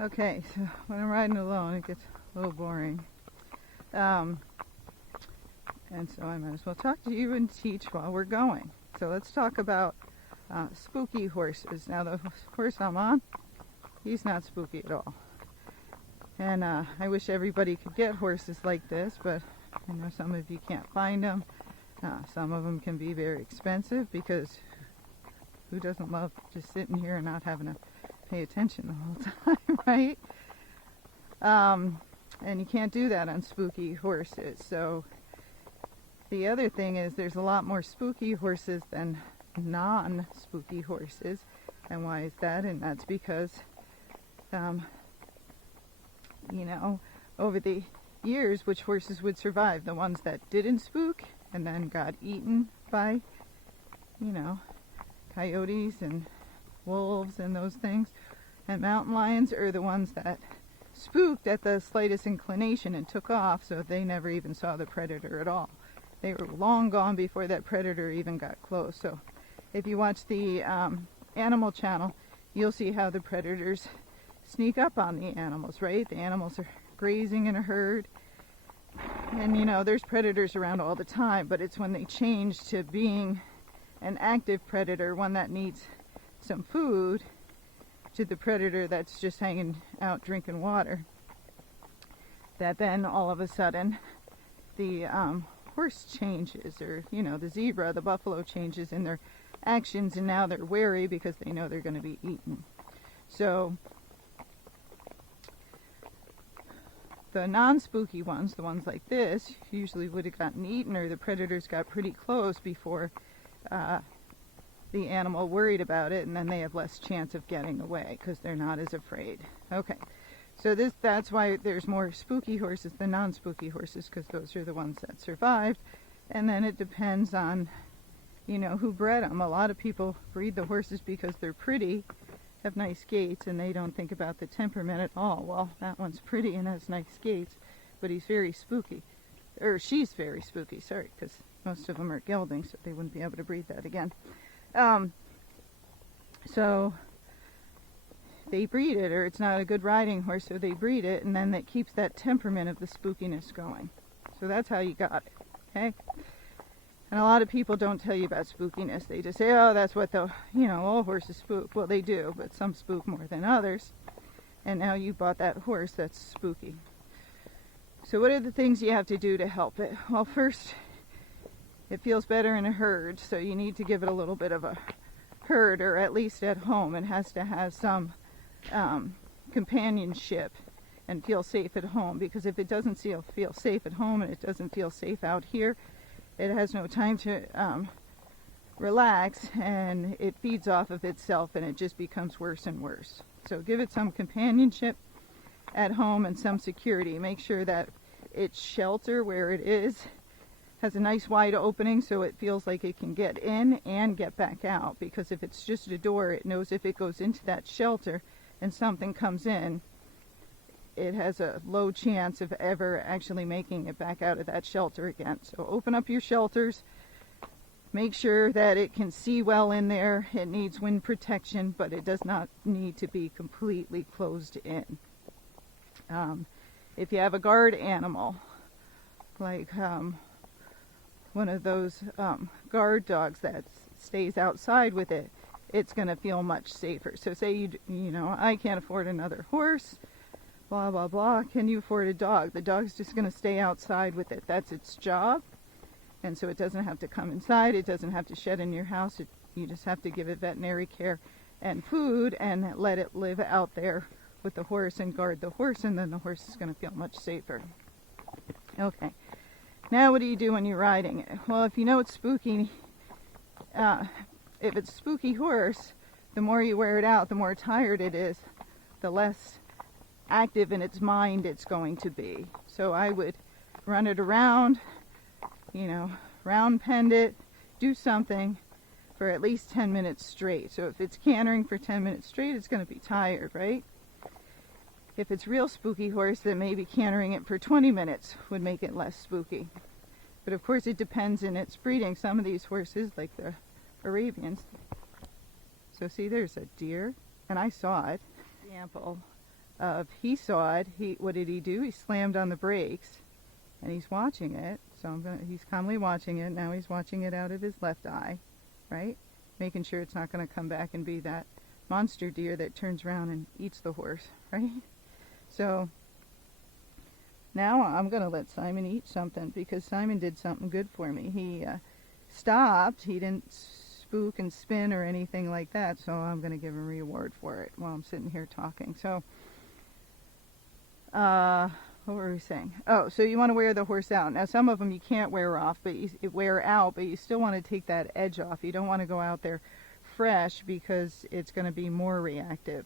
Okay, so when I'm riding alone, it gets a little boring. And so I might as well talk to you and teach while we're going. So let's talk about spooky horses. Now the horse I'm on, he's not spooky at all. And I wish everybody could get horses like this, but I know some of you can't find them. Some of them can be very expensive because who doesn't love just sitting here and not having to pay attention the whole time, right? And you can't do that on spooky horses. So the other thing is there's a lot more spooky horses than non-spooky horses. And why is that? And that's because, over the years, which horses would survive? The ones that didn't spook and then got eaten by, coyotes and wolves and those things, and mountain lions, are the ones that spooked at the slightest inclination and took off, so they never even saw the predator at all. They were long gone before that predator even got close. So if you watch the Animal Channel, you'll see how the predators sneak up on the animals, right? The animals are grazing in a herd, and there's predators around all the time, but it's when they change to being an active predator, one that needs some food, to the predator that's just hanging out drinking water, that then all of a sudden the horse changes, or the zebra, the buffalo changes in their actions, and now they're wary because they know they're going to be eaten. So the non-spooky ones, the ones like this, usually would have gotten eaten, or the predators got pretty close before the animal worried about it, and then they have less chance of getting away because they're not as afraid. Okay, so that's why there's more spooky horses than non-spooky horses, because those are the ones that survived. And then it depends on who bred them. A lot of people breed the horses because they're pretty, have nice gaits, and they don't think about the temperament at all. Well, that one's pretty and has nice gaits, but he's very spooky, or she's very spooky, sorry, because most of them are gelding, so they wouldn't be able to breed that again. So they breed it, or it's not a good riding horse, so they breed it, and then that keeps that temperament of the spookiness going. So that's how you got it, okay? And a lot of people don't tell you about spookiness. They just say, oh, that's what all horses spook. Well, they do, but some spook more than others. And now you bought that horse that's spooky. So what are the things you have to do to help it? Well, first, it feels better in a herd, so you need to give it a little bit of a herd, or at least at home. It has to have some companionship and feel safe at home, because if it doesn't feel safe at home and it doesn't feel safe out here, it has no time to relax, and it feeds off of itself, and it just becomes worse and worse. So give it some companionship at home and some security. Make sure that its shelter, where it is, has a nice wide opening so it feels like it can get in and get back out, because if it's just a door, it knows if it goes into that shelter and something comes in, it has a low chance of ever actually making it back out of that shelter again. So open up your shelters, make sure that it can see well in there. It needs wind protection, but it does not need to be completely closed in. If you have a guard animal, like one of those guard dogs that stays outside with it, it's going to feel much safer. So say I can't afford another horse, blah blah blah. Can you afford a dog? The dog's just going to stay outside with it. That's its job, and so it doesn't have to come inside. It doesn't have to shed in your house. You just have to give it veterinary care and food and let it live out there with the horse and guard the horse, and then the horse is going to feel much safer. Okay. Now what do you do when you're riding it? Well, if you know it's spooky, if it's a spooky horse, the more you wear it out, the more tired it is, the less active in its mind it's going to be. So I would run it around, round pend it, do something for at least 10 minutes straight. So if it's cantering for 10 minutes straight, it's going to be tired, right? If it's real spooky horse, then maybe cantering it for 20 minutes would make it less spooky. But of course it depends in its breeding. Some of these horses, like the Arabians, so see, there's a deer, and I saw it. Example he saw it. What did he do? He slammed on the brakes, and he's watching it. So he's calmly watching it. Now he's watching it out of his left eye, right? Making sure it's not going to come back and be that monster deer that turns around and eats the horse, right? So now I'm going to let Simon eat something, because Simon did something good for me. He stopped. He didn't spook and spin or anything like that, so I'm going to give him a reward for it while I'm sitting here talking. So what were we saying? Oh, so you want to wear the horse out. Now, some of them you can't wear off, but wear out, but you still want to take that edge off. You don't want to go out there fresh, because it's going to be more reactive.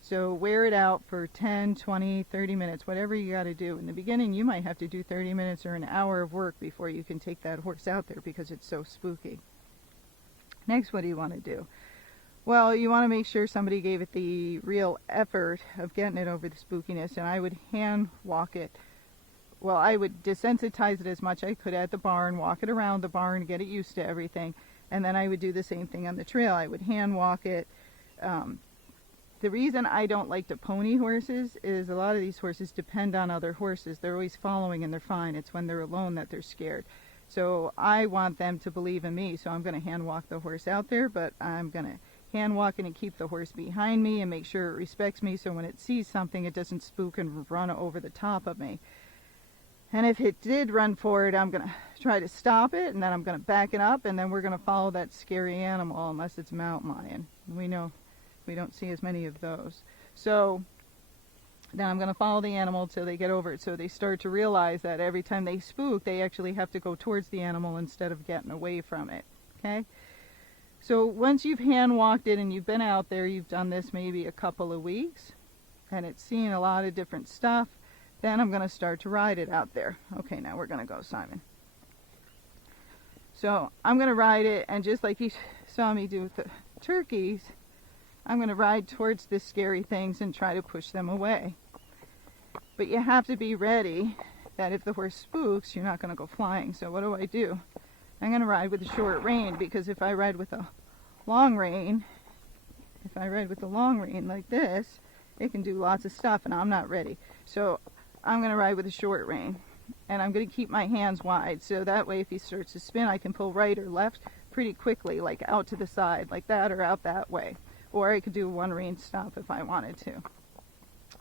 So wear it out for 10, 20, 30 minutes, whatever you got to do. In the beginning, you might have to do 30 minutes or an hour of work before you can take that horse out there, because it's so spooky. Next, what do you want to do? Well, you want to make sure somebody gave it the real effort of getting it over the spookiness, and I would hand walk it. Well, I would desensitize it as much as I could at the barn, walk it around the barn, get it used to everything, and then I would do the same thing on the trail. I would hand walk it. The reason I don't like to pony horses is a lot of these horses depend on other horses. They're always following and they're fine. It's when they're alone that they're scared. So I want them to believe in me, so I'm going to hand walk the horse out there, but I'm going to hand walk it and keep the horse behind me and make sure it respects me, so when it sees something it doesn't spook and run over the top of me. And if it did run for it, I'm going to try to stop it, and then I'm going to back it up, and then we're going to follow that scary animal, unless it's a mountain lion. We know we don't see as many of those. So then I'm going to follow the animal till they get over it, so they start to realize that every time they spook, they actually have to go towards the animal instead of getting away from it. Okay? So once you've hand walked it and you've been out there, you've done this maybe a couple of weeks, and it's seen a lot of different stuff, then I'm going to start to ride it out there. Okay, now we're going to go, Simon. So I'm going to ride it, and just like you saw me do with the turkeys, I'm going to ride towards the scary things and try to push them away. But you have to be ready that if the horse spooks, you're not going to go flying. So what do? I'm going to ride with a short rein, because if I ride with a long rein, like this, it can do lots of stuff, and I'm not ready. So I'm going to ride with a short rein, and I'm going to keep my hands wide, so that way if he starts to spin, I can pull right or left pretty quickly, like out to the side, like that, or out that way. Or I could do a one rein stop if I wanted to.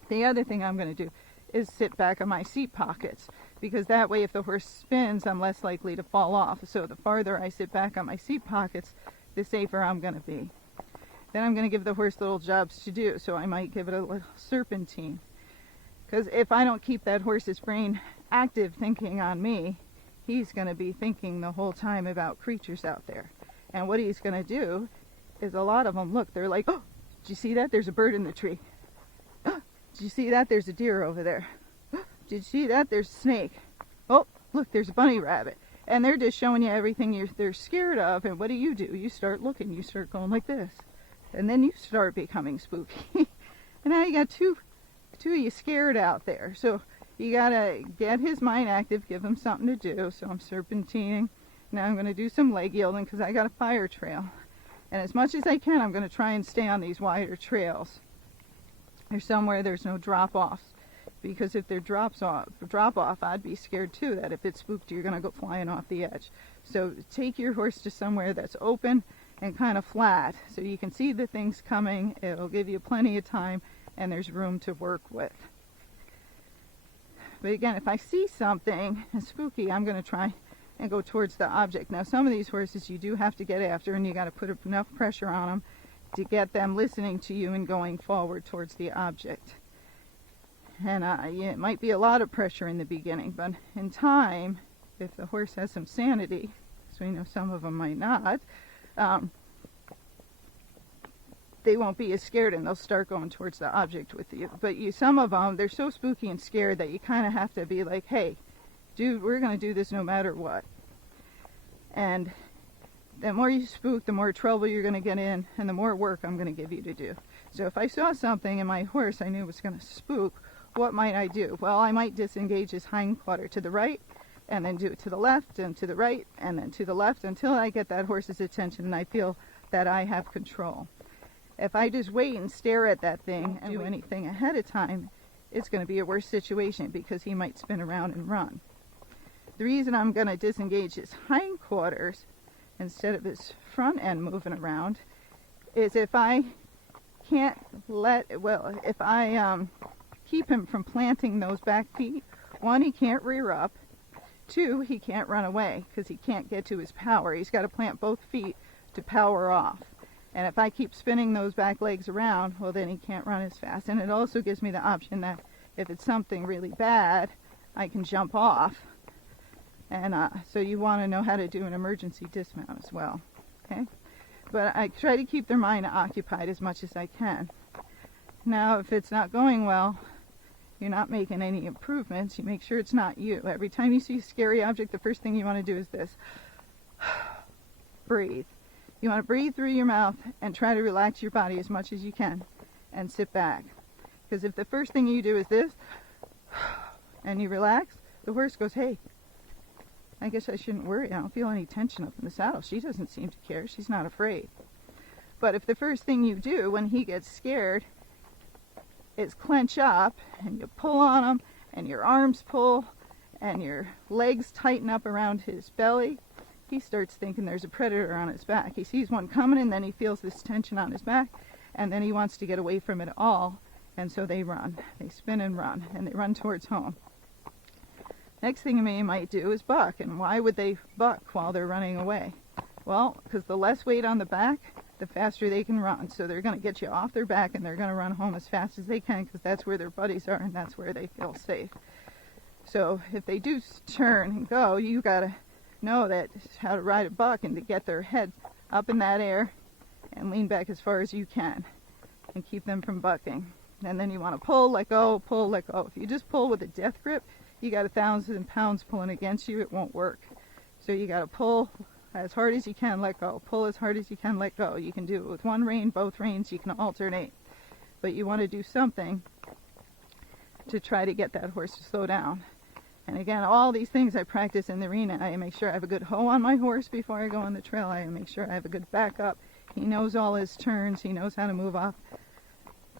The other thing I'm going to do is sit back on my seat pockets, because that way if the horse spins, I'm less likely to fall off. So the farther I sit back on my seat pockets, the safer I'm going to be. Then I'm going to give the horse little jobs to do, so I might give it a little serpentine. Because if I don't keep that horse's brain active thinking on me, he's going to be thinking the whole time about creatures out there. And what he's going to do is, a lot of them, look, they're like, oh, did you see that? There's a bird in the tree. Oh, did you see that? There's a deer over there. Oh, did you see that? There's a snake. Oh, look, there's a bunny rabbit. And they're just showing you everything they're scared of. And what do? You start looking. You start going like this. And then you start becoming spooky. And now you got two of you scared out there. So you got to get his mind active, give him something to do. So I'm serpentining. Now I'm going to do some leg yielding, because I got a fire trail. And as much as I can, I'm going to try and stay on these wider trails. There's somewhere there's no drop-offs, because if there drop off, I'd be scared too, that if it's spooked, you're going to go flying off the edge. So take your horse to somewhere that's open and kind of flat, so you can see the things coming. It'll give you plenty of time, and there's room to work with. But again, if I see something spooky, I'm going to try and go towards the object. Now, some of these horses you do have to get after, and you got to put enough pressure on them to get them listening to you and going forward towards the object. And yeah, it might be a lot of pressure in the beginning, but in time, if the horse has some sanity, so we know some of them might not, they won't be as scared, and they'll start going towards the object with you. But some of them, they're so spooky and scared that you kind of have to be like, hey, dude, we're going to do this no matter what. And the more you spook, the more trouble you're going to get in, and the more work I'm going to give you to do. So if I saw something in my horse I knew was going to spook, what might I do? Well, I might disengage his hind quarter to the right, and then do it to the left, and to the right, and then to the left, until I get that horse's attention and I feel that I have control. If I just wait and stare at that thing and do anything ahead of time, it's going to be a worse situation because he might spin around and run. The reason I'm going to disengage his hindquarters instead of his front end moving around is if I keep him from planting those back feet, one, he can't rear up, two, he can't run away because he can't get to his power. He's got to plant both feet to power off. And if I keep spinning those back legs around, well, then he can't run as fast. And it also gives me the option that if it's something really bad, I can jump off. And so you want to know how to do an emergency dismount as well. Okay? But I try to keep their mind occupied as much as I can. Now, if it's not going well, you're not making any improvements, you make sure it's not you. Every time you see a scary object, the first thing you want to do is this. Breathe. You want to breathe through your mouth and try to relax your body as much as you can and sit back. Because if the first thing you do is this, and you relax, the horse goes, hey, I guess I shouldn't worry. I don't feel any tension up in the saddle. She doesn't seem to care. She's not afraid. But if the first thing you do when he gets scared is clench up and you pull on him and your arms pull and your legs tighten up around his belly, he starts thinking there's a predator on his back. He sees one coming and then he feels this tension on his back and then he wants to get away from it all, and so they run. They spin and run and they run towards home. Next thing they might do is buck. And why would they buck while they're running away? Well, because the less weight on the back, the faster they can run. So they're going to get you off their back and they're going to run home as fast as they can because that's where their buddies are and that's where they feel safe. So if they do turn and go, you got to know that how to ride a buck and to get their head up in that air and lean back as far as you can and keep them from bucking. And then you want to pull, let go, pull, let go. If you just pull with a death grip, you got 1,000 pounds pulling against you, it won't work. So you got to pull as hard as you can, let go. Pull as hard as you can, let go. You can do it with one rein, both reins, you can alternate. But you want to do something to try to get that horse to slow down. And again, all these things I practice in the arena. I make sure I have a good hoe on my horse before I go on the trail. I make sure I have a good backup. He knows all his turns. He knows how to move off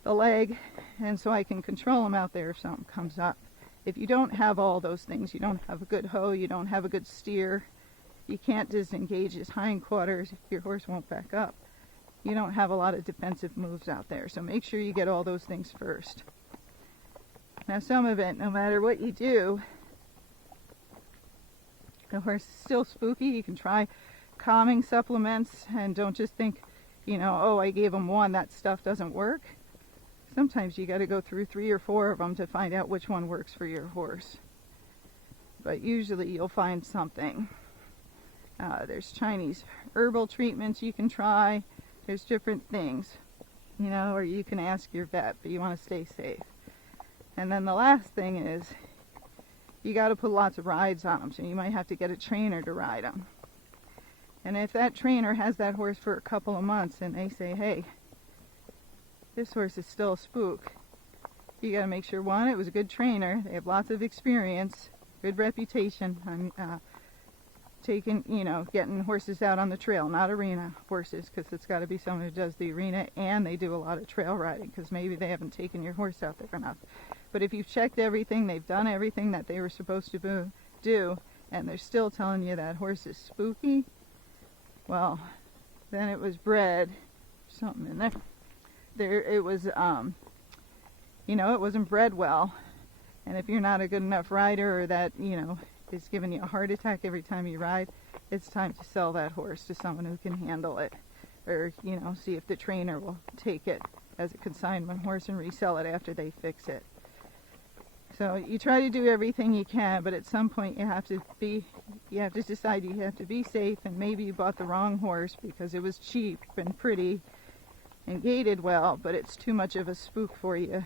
the leg. And so I can control him out there if something comes up. If you don't have all those things, you don't have a good hoe, you don't have a good steer, you can't disengage his hindquarters, your horse won't back up. You don't have a lot of defensive moves out there. So make sure you get all those things first. Now some of it, no matter what you do, the horse is still spooky. You can try calming supplements and don't just think, oh, I gave him one, that stuff doesn't work. Sometimes you got to go through 3 or 4 of them to find out which one works for your horse. But usually you'll find something. There's Chinese herbal treatments you can try. There's different things, or you can ask your vet, but you want to stay safe. And then the last thing is you got to put lots of rides on them, so you might have to get a trainer to ride them. And if that trainer has that horse for a couple of months and they say, hey, this horse is still a spook, you got to make sure, one, it was a good trainer, they have lots of experience, good reputation. I'm getting horses out on the trail, not arena horses, because it's got to be someone who does the arena and they do a lot of trail riding, because maybe they haven't taken your horse out there enough. But if you've checked everything, they've done everything that they were supposed to do, and they're still telling you that horse is spooky, well, then it was bred, something in there. It was, it wasn't bred well. And if you're not a good enough rider, or that, is giving you a heart attack every time you ride, it's time to sell that horse to someone who can handle it. Or, see if the trainer will take it as a consignment horse and resell it after they fix it. So you try to do everything you can, but at some point you have to decide you have to be safe, and maybe you bought the wrong horse because it was cheap and pretty and gaited well, but it's too much of a spook for you,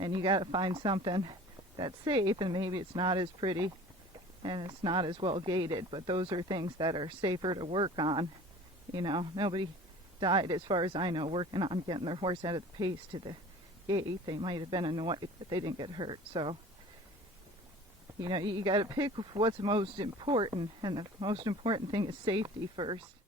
and you got to find something that's safe, and maybe it's not as pretty and it's not as well gaited, but those are things that are safer to work on. Nobody died, as far as I know, working on getting their horse out of the pace to the gate. They might have been annoyed, but they didn't get hurt. So you got to pick what's most important, and the most important thing is safety first.